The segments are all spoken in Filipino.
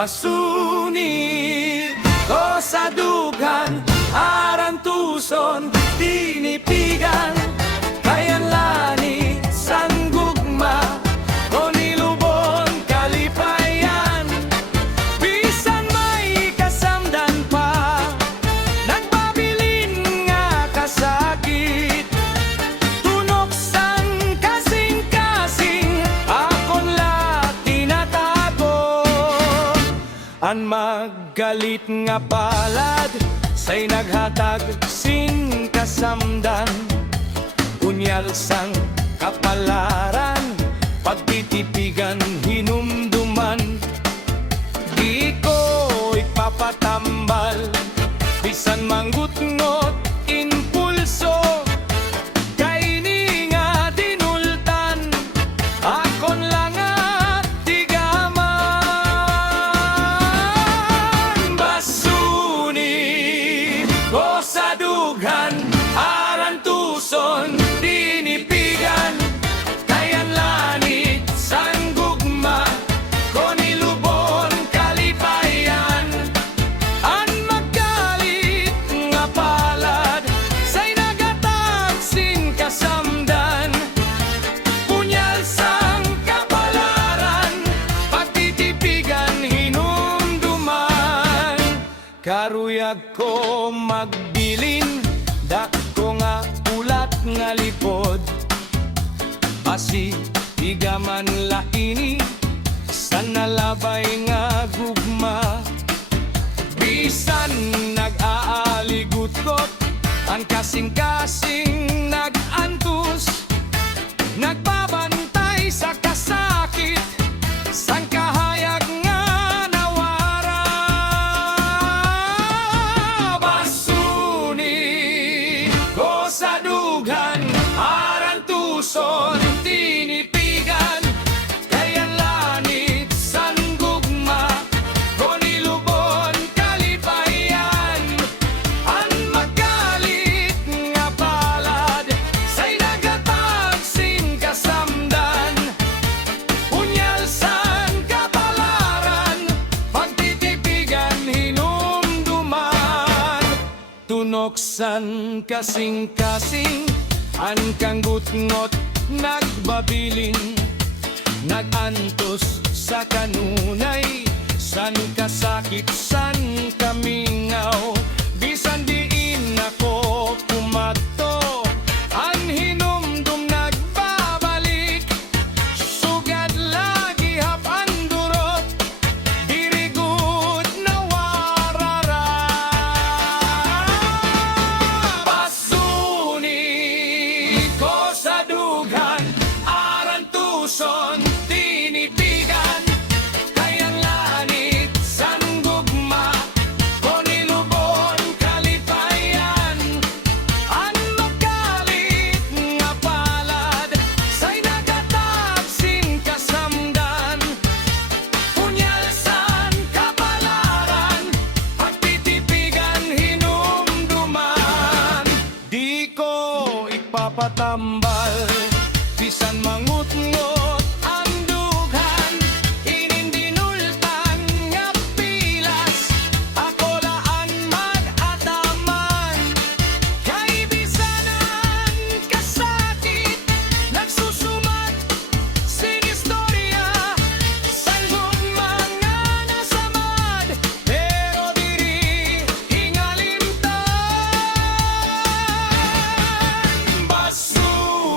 Basuni ko sa dugan, arantuson, tinipigan, kayanlani, sanggugma, o nilubon, kalipayan. Bisan may kasamdan pa, nagbabilin nga kasakit, tunoksan kasing-kasing, akon la tinatago. An magalit nga palad, say naghatag sing kasamdan, unyal sang kapalaran, pagtitipigan hinumduman. Di ko ipapatambal, bisan manggutngot impulso, kay ni nga dinultan, akon lang at tigaman. Basuni ko sa dughan, arantuson, tinipigan, kayanlanit, sanggugma, ko nilubon, kalipayan. An magkalit nga palad, say nagatag sing kasamdan, punyal sang kapalaran, pagtitipigan hinumduman. Karuyag ko magbilin, dako nga ulat nga lipod, basi tigaman laini, sa nalabay nga gugma. Bisan nag-aaligot-got, ang kasing-kasing nag-antus, nagbabantay sa kasakit, sang kahayag nga nawara. Basuni ko sa dughan, arantuson, tinipigan, kayanlanit, sanggugma, ko nilubon, kalipayan. An magalit nga palad, say nagatag sing kasamdan, unyal sang kapalaran, pagtitipigan hinumduman. Tunoksan kasing-kasing, an kanggutngot nagbabilin, nagantos sa kanunay, san kasakit, san kamingaw. Bisan diin ako pumato, an hinumdum nagbabalik, sugad lagi hapan durot, dirigud nawarara. Basuni ko sa dughan, arantuson, tinipigan, kayanlanit, sanggugma, ko nilubon, kalipayan. An magalit nga palad, say nagatag sing kasamdan, punyal san kapalaran, pagtitipigan hinumduman. Di ko ipapatambal, bisan mangutngot ang dughan, inindinultan nga pilas, ako laan mag-ataman. Kay bisanan kasakit, nagsusumat sin istorya, sanggugma nga nasamad, pero diri hingalimtan. Basuni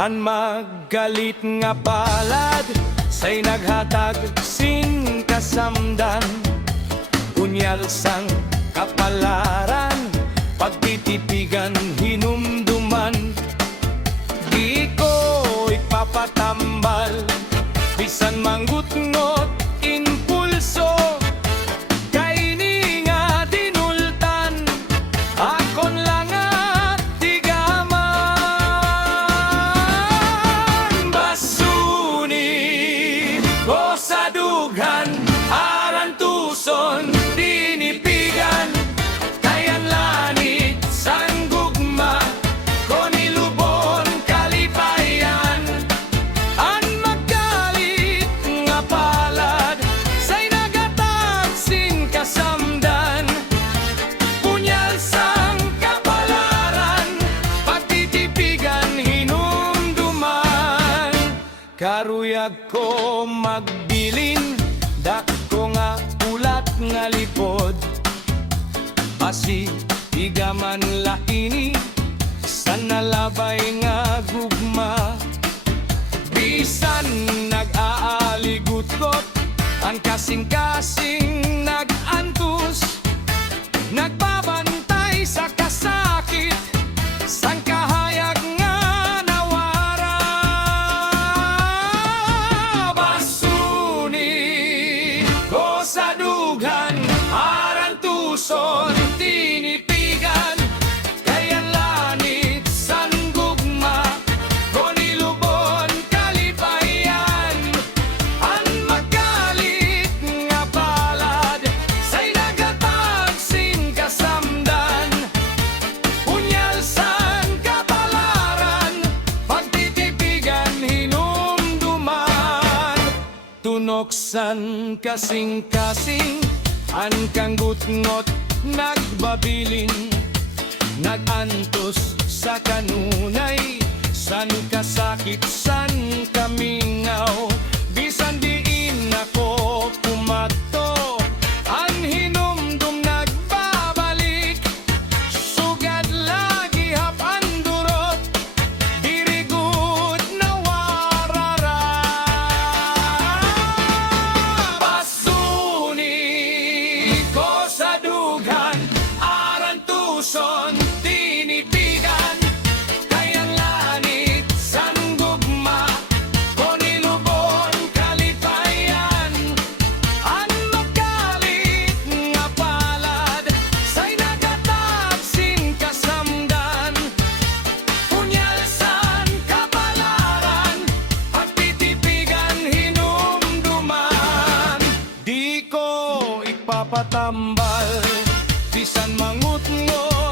An magalit nga palad say naghatag sing kasamdan, unyal sang kapalaran pagtitipigan hinumduman. Di ko ipapatambal bisan manggutngot impulso, kay ni nga dinultan akon lang at tigaman. Basuni ko sa dughan aran tuson dinipigan, kayan lanit sang gugma ko nilubon kalipayan. An magkalit nga palad say nagatag sin kasamdan, punyal sang kapalaran pagtitipigan hinumduman. Karuyag ko magbilin dako nga ulat nga lipod, basi tigaman lakini sa nalabay nga gugma. Bisan nag-aaligot-got ang kasing-kasing nag-antus, nagbabantay sa kasakit sang kahayag nga nawara. Basuni ko sa dughan aran tuson tinipigan, kayan lanit san gugma ko nilubon kalipayan. An magalit nga palad say nagatag sing kasamdan, unyal san kapalaran pagtitipigan hinumduman. Tunoksan kasing-kasing an kanggutngot nagbabilin, nagantos sa kanunay san kasakit san kamingaw. Bisan diin ako pumato an hinumdum nagbabalik, sugad lagi hapan durot dirigud na warara. Basuni ko sa dughan aran tuson tinipigan, kayan lanit san gugma ko nilubon kalipayan. An magalit nga palad say nagatag sing kasamdan, unyal san kapalaran pagtitipigan hinumduman. Di ko ipapatambal bisan mangutngot